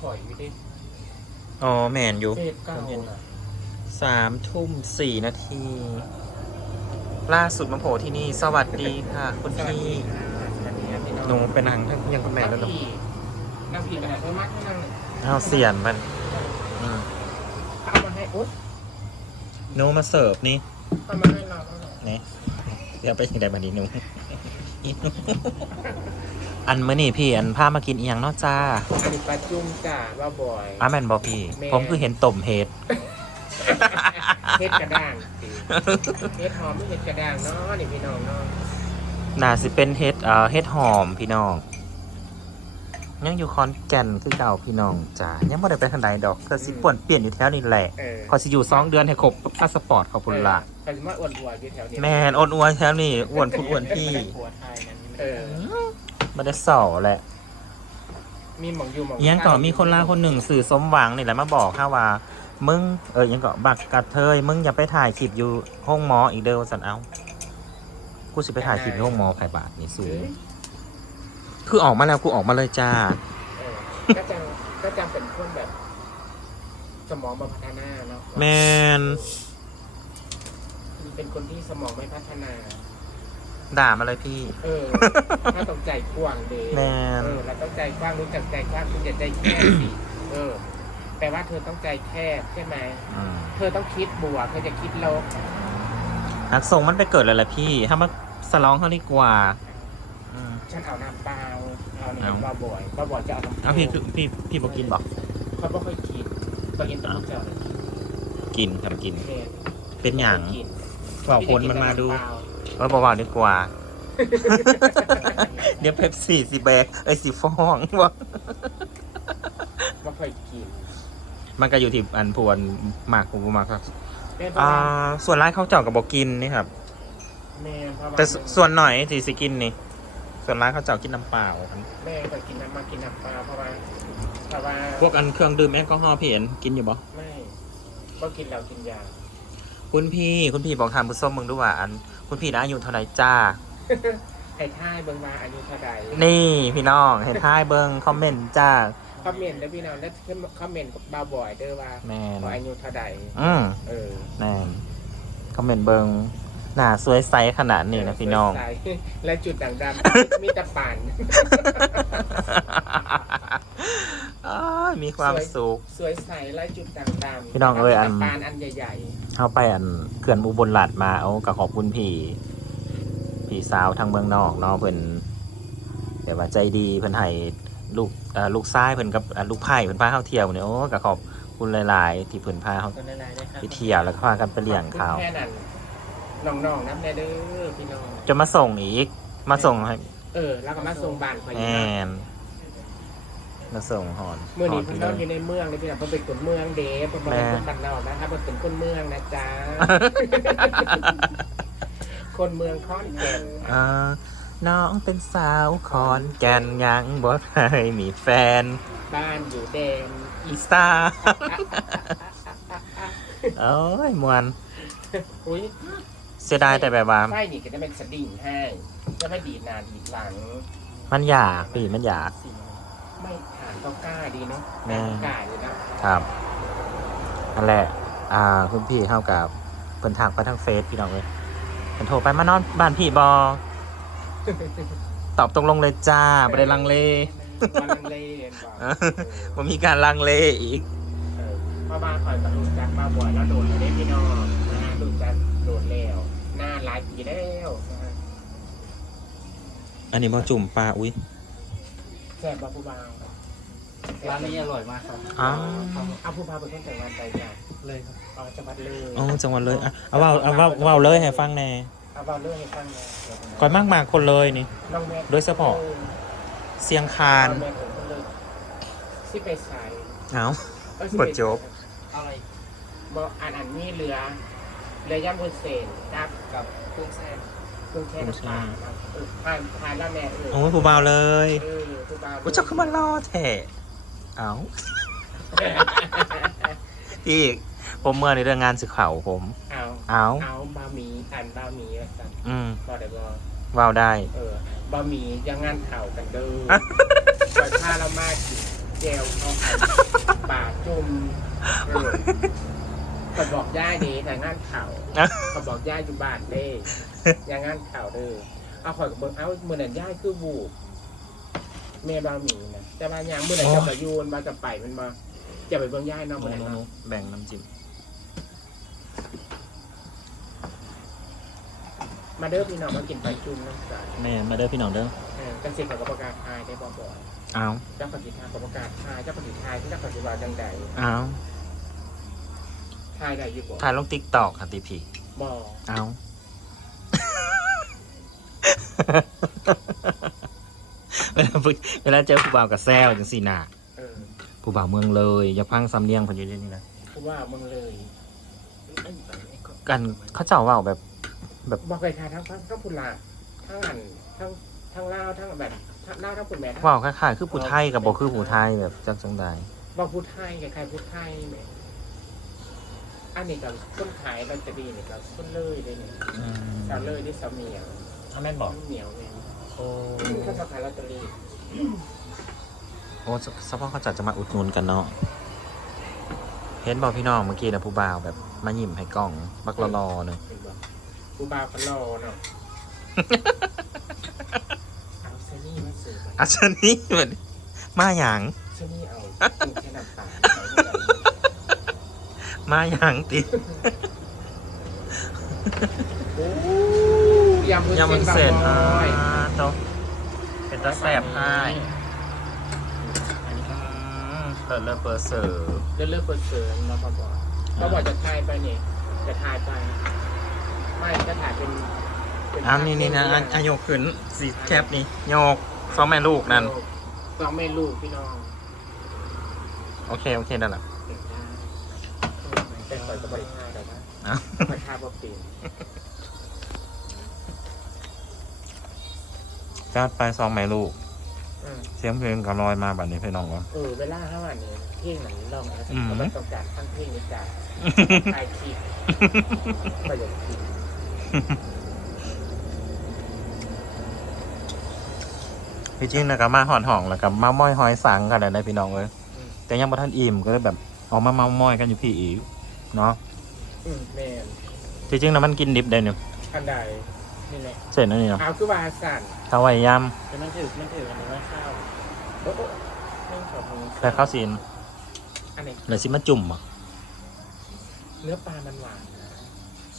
ข่อยอยู่ดิอ๋อแมนอยู่เฟเก่าน่ะสามทุ่มสี่นาที ล่าสุดมาโผล่ที่นี่ สวัสดีค่ะ คุณสวัสพี่ดีค่ะสวัสดีครับพี่น้องหนูเป็นนางทั้งยังกับแม่แล้วหนูพี่นั่งพี่กระดาษเพิ่มากนั่งหนึ่งเอาเสียนมันอืมเอามาให้อุ๊ดหนูมาเสิร์ฟนี่เอามาให้เราเอาหน่อยนี่เดี๋ยวไปยังไงมาดีหนูอีหนู อันเมื่อนี่พี่อันพามากินเอียงเนอกจ้าอันนี้ปลาจุ่มจ้าว่าบ่อย อาแมนบอพี่ แม่ผมคือเห็นต่มเห็ด เฮ็ดกระด้างสิเฮ็ดหอมไม่เฮ็ดกระด้างเนาะนี่พี่น้องเนาะน่าสิเป็นเห็ดเอ่อเห็ดหอมพี่น้องยังอยู่คอนแก่นคือเก่าพี่น้องจ้ายังไม่ได้ไปทางใดดอกก็สิป่วนเปลี่ยนอยู่แถวนี้แหละเออพอสิอยู่สองเดือนให้ครบพาสปอร์ตขอบคุณละเออเขาจะมาอ้วนหัวอยู่แถวนี้แมนอ้วนอ้วนแถวนี้อ้วนคุณอ้วนพี่ หัวไทยนั้นเออ ไม่ได้สอแหละมีหมองอยู่หมองอิหยังก่อนมีคนลาคนหนึ่งสื่อสมหวังนี่แหละมาบอกค่ะว่า มึงเอออิหยังก่อนบักกัดเทยมึงอย่าไปถ่ายคลิปอยู่ห้องหมออีกเด้อสันเอากูสิไปถ่ายคลิปอยู่ห้องหมอไข่บาทนี่สูเออคือออกมาแล้วกูออกมาเลยจ้า เออก็จำก็จำเป็นคนแบบ สมองมาพัฒนาเนาะแมน เป็นคนที่สมองไม่พัฒนา ด่ามาเลยพี่ เออถ้าต้องใจกว้างเดแม่นเออเราต้องใจกว้างรู้จักใจกว้างคุณอย่าใจแคบสิเออแปลว่าเธอต้องใจแคบใช่ไหมอืมเธอต้องคิดบวกเธอจะคิดลบนักส่งมันไปเกิดเลยแหละพี่ ถ้ามาสลองเขาดีกว่าอืมฉันเอาน้ำเปล่าเอาเอาน้ำบ้าบ่อยบ้าบ่อยจะเอาน้ำเอาพี่พี่พี่บอกกินบอกเขาไม่ค่อยกินก็เห็นแต่พวกเจ้าเลยกินทำกินเนี่ยเป็นอย่างกินบอกคนมันมาดูไได้กินแต่น้ำ เปล่ว่าเบาๆดีกว่า เดี๋ยวเพปซี่สิแบกไอ้ยสิฟองวะไม่ค่อยกินมันก็อยู่ที่อันพวนหมากกูมากครับแม่เพอ่าราะว่าส่วนร้ายเขาเจ้ากับบอกกินนี่ครับ แม่เพราะว่าแต่สส่วนหน่อยที่สิกินนี่ ส่วนร้ายเขาเจ้ากินน้ำเปล่าครับ แม่ก็กินน้ำมากินน้ำเปล่าเพราะว่าเพราะว่าพวกอันเครื่องดื่มแอลกอฮอล์พี่เห็นกินอยู่บ่ไม่ก็กินแล้วกินยาคุณพี่คุณพี่บอกทางผู้ส้มมึงด้วยว่าอัน คุณพี่นะอายุเท่าไหร่จ้าให้ท่ายเบิ่งมาอายุเท่าใดนี่พี่น้องเห็นท้ายเบิงคอมเมนต์จ้า คอมเมนต์แล้วพี่น้องแล้วคอมเมนต์กับบ่าวบ่อยเด้อว่าแมนขออายุเท่าใดอืมเออแมนคอมเมนต์เบิง หน้าสวยใสขนาดนี้นะพี่น้องใส่และจุดด่างดำมีแต่ป่านอ้ายมีความสุข สวยใสและจุดด่างดำพี่น้องเอ้ยอันมีแต่ปานอันใหญ่เข้าไปอันเขื่อนอุบลรัฐมาโอ้ก็ขอบคุณพี่พี่สาวทางเมืองนอกเนาะเพิ่นแต่ว่าใจดีเพิ่นให้ลูกเอ่อลูกชายเพิ่นกับอ่าลูกไผ่เพิ่นพาเข้าเที่ยวเนี่ยโอ้ก็ขอบคุณหลาย ๆ ที่เพิ่นพาเขาๆคนหลายๆนะครับไปเที่ยวแล้วก็พากันไปเลี้ยงเขาขอบคุณแค่นั้น น้องๆน้ำแน่เด้อพี่น้อง จะมาส่งอีก มาส่งให้เออ แล้วก็มาส่งบ้านคอยแออยู่นะนมาส่งหอนเมื่อนี้หเพิ่นพี่นน้ออนงอยู่ในเมืองเลยพี่น้องเพิ่นเป็นคนเมืองเด้เพิ่นบ่ได้คนบ้านนอกนะครับเพิ่นเป็นคนเมืองนะจ๊ะ คนเมืองขอนแก่นอ่าน้องเป็นสาวขอนแก่นยังบ่เคยมีแฟน บ้านอยู่แดนอีสานเอ้ยมวนอุ้ยเสียดายแต่แบบว่าไฟนี่ก็จะเป็นสดิ่งให้จะไม่ดีดหนาดีดหลัง มันอยากพี่มันอยาก ไม่ฐานก็กล้าดีเนาะแม่ กล้าเลยนะครับนั่นแหละ อ่าคุณพี่เข้ากับเพิ่นทางไปทางเฟซพี่น้องเลยเพิ่นโทรไปมานอนบ้านพี่บอตอบตรงลงเลยจ้าไม่ได้ลังเลมาลังเลเห็นบอกเออมันมีการลังเลอีก เออพ่อบ้านคอยกับรู้จักมาบ่อยแล้วโดนเลยพี่น้องนะฮะรู้จักโดนแล้ว หน้าหลายปีแล้วนะฮะอันนี้มาจุ่มปลาอุ้ย แซ่บบ่ผู้บ่าวร้านนี้อร่อยมากครับอ้าว เอาผู้บ่าวเป็นคนแต่งงานใจจ้ะเลยครับเอาจังหวัดเลยโอ้จังหวัดเลยอะเอาเว่าเอาเว่าเว่าเลยให้ฟังแน่เอาเบาเรื่องให้ฟังหน่อยก่อนมากมากคนเลยนี่ น้องแม่โดยเฉพาะ เสียงคานน้องแม่ผมก็เลยสิไปใส่เอาอ้ยสิบไปทจบ อะไรบ่อันอันนี้เรือ เรือย่ำบนเซนครับกับกุ้งแซ่บกรุงเทพน้ำปลาครับเออผ่านผ่านแล้วแม่เออโอ้ยผู้เบาเลยเออผู้บ่าวกูจะขึ้นมารอแท้เอาพี่ผมเมื่อในเรื่องงานสื่อข่าวผม เอาเอาเอาบะหมี่อันบะหมี่ว่าสั่นอืมบ่ได้บ่เว้าได้ เออบะหมี่ยังงานเข่ากันเด้อปล่อยผ้าเรามากกินเจลเขาไข่ปากจุ่มเออ เขาบอกย่าดีแต่งานเข่าเขาบอกย่าอยู่บ้านเด้อย่างงานเข่าเด้อเอาข่อยกับเบิ่งเอามือนั้นย่าคือบูบเมย์บาหมีนะแต่บางอย่างมือนั้นจะไปยูนมาจะไปมันมาจะไปเบิ่งย่าเนาะมือนั้นเนาะแบ่งน้ำจิ้มมาเด้อพี่น้องมากินไปจุ่มน้ำใสแม่มาเด้อพี่น้องเด้อเออกันสิกับประกาศทายได้บ่บ่อยเอาเจ้าปฏิทานประกาศทายเจ้าปฏิทายที่เจ้าปฏิบัติจังใดเอา ทายได้อยู่บ่ถ่ายลงติ๊กตอกค่ะตีผีบ่เอา เวลาพูดเวลาเจอผู้บ่าวกับแซวจังสี่น่ะเออผู้บ่าวเมืองเลยอย่าพังซ้ำเนียงคนอยู่ในนี่นะเพราะว่ามึงเลยไอ้ไอ้ก็กันเขาเจ้าเว่าแบบบอกไปทายทั้งทั้งทั้งพุนลาทั้งอันทั้งทั้งลาวทั้งแบบทั้งลาวทั้งพุนแม่ทั้งเว่าคล้ายๆคือผู้ไทยกับบ่คือผู้ไทยแบบจังจังใดบอกพูดไทยกับใครพูดไทยแหม่ อันนี้กับต้นขายลอตเตอรี่เนี่ยกับต้นเลยเลยเนี่ยอืมสาวเลยที่สาวเหนียวถ้าแม่นบอกเหนียวเนี่ยโอ้เขามาขายลอตเตอรี่โอ้สภาพเขาจัดจะมาอุดหนุนกันเนาะเห็นบอกพี่น้องเมื่อกี้นะผู้บ่าวแบบมายิ้มให้กล้อง บักรอๆหนึ่งเห็นบ่กูบาวเขารอเนาะเอาเซนี่มาเสิร์ฟอันนี้เหมือนมาหยังเซนี่เอากุ้งแค่น้ำตาลเอาไม่ได้ มาหยังติโอ้ยำวุ้นยังมันเส้เสร็นจบาอ่างบอยโตะเป็นตาแสบให้อืมเลิศเลิศเปอร์เสิร์ฟเลือกเลือกเปิดเสือมาบาบอยบาบอยจะถ่ายไปเนี่ยจะถ่ายไป ไม่จะถ่ายเป็นเป็อ้าวนี่นี่นะอันอายกขึ้นสีแคบนี่โยกสองแม่ลูกนั่น สองแม่ลูกพี่น้อง โอเค โอเค นั่นแหละเก่งได้แต่ค อยกับบริหารแต่ว่าอ้าวคอยคาบอปีนจัดไปสองแม่ลูก อืมเสียงเพลงก็ลอยมาแบบนี้พี่น้องวะ เออเวลาเท่าไหร่เนี่ยเพลงหนังลองนะอืม เขาต้องการทั้งเพลงในการถ่ายคลิปประโยคคลิปพี่จริงนะกับมาหอนห่องแล้วกับมาม้อยหอยสังกันอะไรพี่น้องเลยแต่ยังบ่ทันอิ่มก็เลยแบบออกมาเมาม้อยกันอยู่พี่อีก เนาะอืมแม่นจริงๆนะมันกินดิบได้เนี่ยอันใดนี่แหละเสร็จแล้วนี่เนาะเอาคือวาสันข้าวไว้ยจะไม่ถือไม่ถืออันนี้ไม่ข้าวโอ้โหไม่ขอบคุณำแต่ข้าวซีนอันนี้เลยสิมาจุ่มอะเนื้อปลามันหวานนะ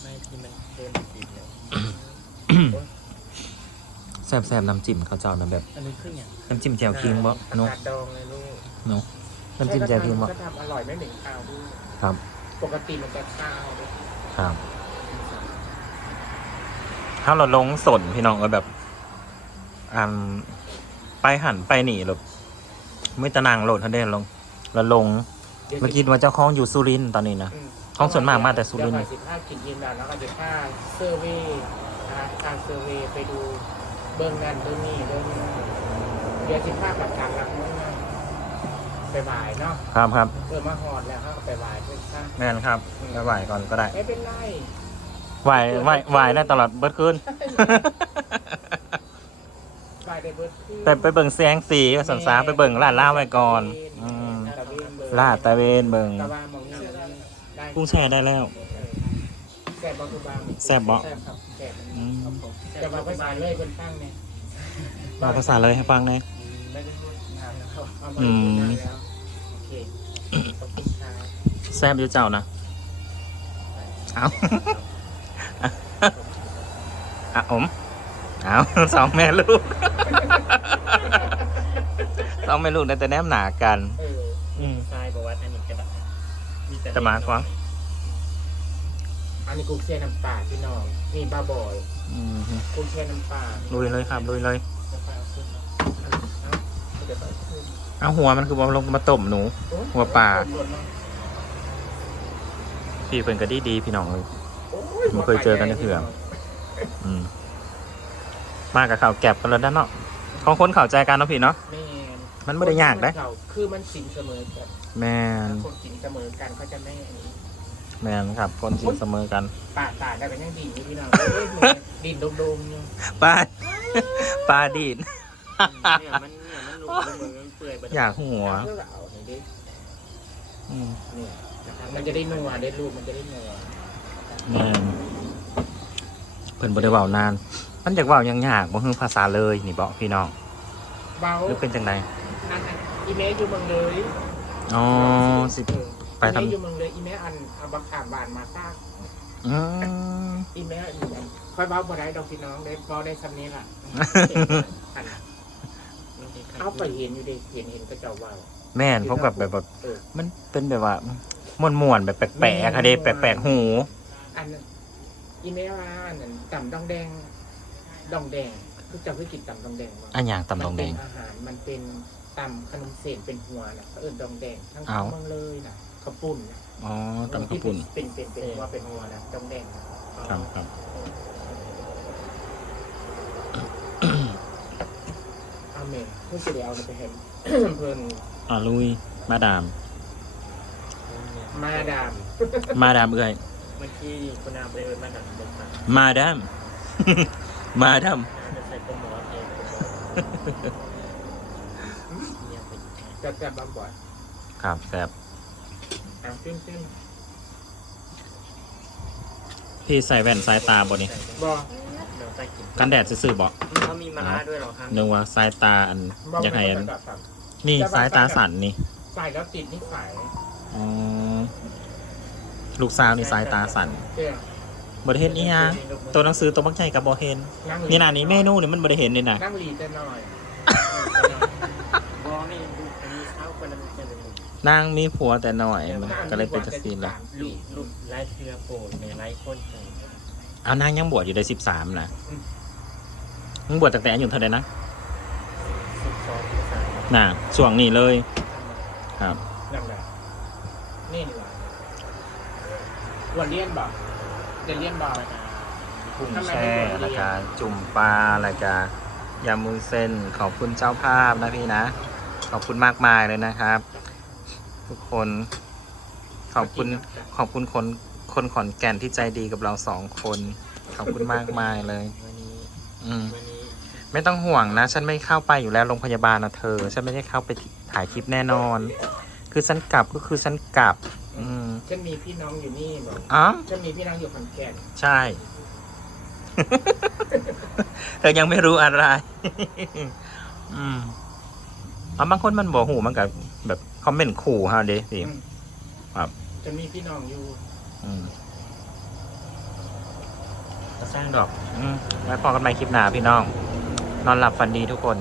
ไม่ที่มันเค็มติดเลยแซ่บๆน้ำจิ้มเขาเจ้านะแบบอันนี้คืออย่างน้ำจิ้มแจ่วคิงบ่ผักเนาะกาดดองเลยลูกเนาะน้ำจิ้มแจ่วคิงบ่ก็ทำอร่อยไม่เหม็นข้าวด้วยครับ ปกติมันจะข้าวด้วยครับ ถ้าเราลงสนพี่น้องเออแบบอันไปหันไปหนีหรอไม่ตะนางโหลดทันได้ลงแล้วลงเมื่อกี้ว่าเจ้าของอยู่สุรินทร์ตอนนี้นะอืมของส่วนมากมาแต่สุรินทร์เดี๋ยวขอสิบห้ากินยินแล้วแล้วก็จะค่าเซอร์เวย์นะทางเซอร์เวย์ไปดูเบื้องนั้นเบื้องนี้เบื้องนี้เดี๋ยวสิบห้ากับการรักเมืองนั้น ไปบ่ายเนาะครับครับเออมาหอดแล้วเขาก็ไปบ่ายเพื่อนซะแม่นครับไปไหวก่อนก็ได้ไม่เป็นไรไหวไหวไหวได้ตลอดเบิดคืน บ่ายได้เบิร์ดขึ้นไปไปเบิ่งแสงสีสันสาไปเบิ่งลาดล่าไว้ก่อนอืมตะเวนเบิ่งลาดตะเวนเบิ่งตะวันมองนี่ได้กุ้งแช่ได้แล้วแซ่บบ่คือบางแซ่บบ่แซ่บครับแซ่บอืมจะมาภาษาเลยเป็นตั้งเนี่ยเอาภาษาเลยให้ฟังหน่อย ไม่ได้พูดนานแล้ว เอามาอืมนานแล้วโอเคขอบคุณครับแซ่บอยู่เจ้านะ เอา อะอมเอาสองแม่ลูก สองแม่ลูกได้แต่แนมหนากัน เอออืม ทรายบอกว่าอันนี้กระดาษมีแต่จะมาฟังอันนี้กุ้งเชียน้ำปลาพี่น้องนี่บาบอยอืมกุ้งเชียน้ำปลาลุยเลยครับลุยเลย น้ำปลาเอาขึ้นเนา เอาหัวมันคือว่าลงมาต้มหนูโอ้ยหัวปลาหล่นเนาะพี่เป็นก็ดีดีๆพี่น้องเลยโอ้ไม่เคยเจอกันในเขื่อนอืมมากับข่าวแก็บกันแล้วด้านเนาะของคนเข้าใจกันเนาะพี่เนาะแม่นมันไม่ได้ยากนะคือมันสินเสมอกันแมนคนสินเสมอกันเขาจะไม่อันนี้แมนครับ คนสินเสมอกันปาดตาได้เป็นยังดินอยู่พี่น้องเอ้ยดินโดมๆอยู่ปลาปลาดีดเนี่ยมันเนี่ยมัน ลูกมือมันเปื่อยไปอยากหัวเพื่อเอาให้ได้อืมเนี่ยมันจะได้นัวได้รูปมันจะได้นัวแม่นเพิ่นบ่ได้เว้านาน มันอยากเว้ายังยากบ่คือภาษาเลยนี่บ่พี่น้องเบาหรือเป็นจังไดอันอันอีเมลอยู่เมืองเลยอ๋อสิเออไปทำอีเมลอยู่เมืองเลยอีเมลอันเอาบักขามบานมาซากอืมอีเมลอันอันค่อยเบาบ่ได้ดอกพี่น้องได้เบาได้คำนี้ล่ะอัน เอาไปเห็นอยู่ดิเห็นเห็นก็เจ้าเว่าแม่นพบกับแบบแบบเออ มันเป็นแบบว่าม่วนๆแบบแปลกๆอะเด้แปลกๆหู อันนั้นอีเมลว่าอันนั้นต่ำดองแดงดองแดงคือจะเคยกินต่ำดองแดงมั้อันอย่างตำดองแดง มันเป็นอาหารมันเป็นตำขนมเส้นเป็นหัวนะเขาเอิญดองแดงทั้งอ้าวเมืองเลยนะข้าวปุ้นนะอ๋อตำข้าวปุ้นเป็นเป็นเป็นหัวเป็นหัวนะดองแดงนะครับครับ เอาเมนเพื่อจะได้เอาไปเห็นเพื่อนอ่าลุย มาดาม มาดาม มาดามเอ้ยเมื่อกี้คุณอาไปเอิญมาดักบนฟ้ามาดาม มาดามจะใส่ปมหมอเองเนี่ยไปจะจะบำบ่อยครับแซ่บอะขึ้นขึ้นพี่ใส่แว่นสายตาบ่นี่บ่ เดี๋ยวใส่กินกันแดดซื่อๆบ่เขามีมาล่าด้วยเหรอครับนึกว่าสายตาอันบ่อยากให้อันไม่ต้องใส่นี่สายตาสั่นนี่ใส่แล้วติดนิสัยอ๋อลูกสาวนี่สายตาสั่นเจ้าบ่ได้เห็นอีหยังตัวหนังสือตัวบักใหญ่กับบ่เห็นนั่งนี่น่ะนี่เมนูนี่มันบ่ได้เห็นนี่น่ะนั่งรีแต่หน่อยบอไม่ดูอันนี้เท้าคนละจะเป็นนางมีผัวแต่น้อยมันก็เลยเป็นจังซี่ล่ะลูกลูกไล่เทือโปรดในไล่คนใจ เอานางยังบวชอยู่ได้13นะมึงบวชตั้งแต่อายุเท่าใดนะสิบสองสิบสามน่ะช่วงนี้เลย ครับนั่งแบบนี่นี่หว่าวันเลียนบ่เดี๋ยวเลียนบ่กุ้งแช่แล้วก็จุ่มปลาแล้วก็ยำมุนเส้นขอบคุณเจ้าภาพนะพี่นะ ขอบคุณมากมายเลยนะครับ ทุกคนขอบคุณขอบคุณคน คนขอนแก่นที่ใจดีกับเราสองคน ขอบคุณมากมายเลย วันนี้อืม วันนี้ไม่ต้องห่วงนะ ฉันไม่เข้าไปอยู่แล้วโรงพยาบาลนะเธอ ฉันไม่ได้เข้าไปถ่ายคลิปแน่นอน คือฉันกลับก็คือฉันกลับ อืมฉันมีพี่น้องอยู่นี่บอกอ๋อฉันมีพี่น้องอยู่ขอนแก่นใช่ เธอยังไม่รู้อะไร อืมเอาบางคนมันบอกหูมันกับแบบคอมเมนต์ขู่ฮะเดสิอืมครับ ฉันมีพี่น้องอยู่อืม ก็สร้างดอกอืมไว้พอกันใหม่คลิปหน้าพี่น้อง นอนหลับฝันดีทุกคน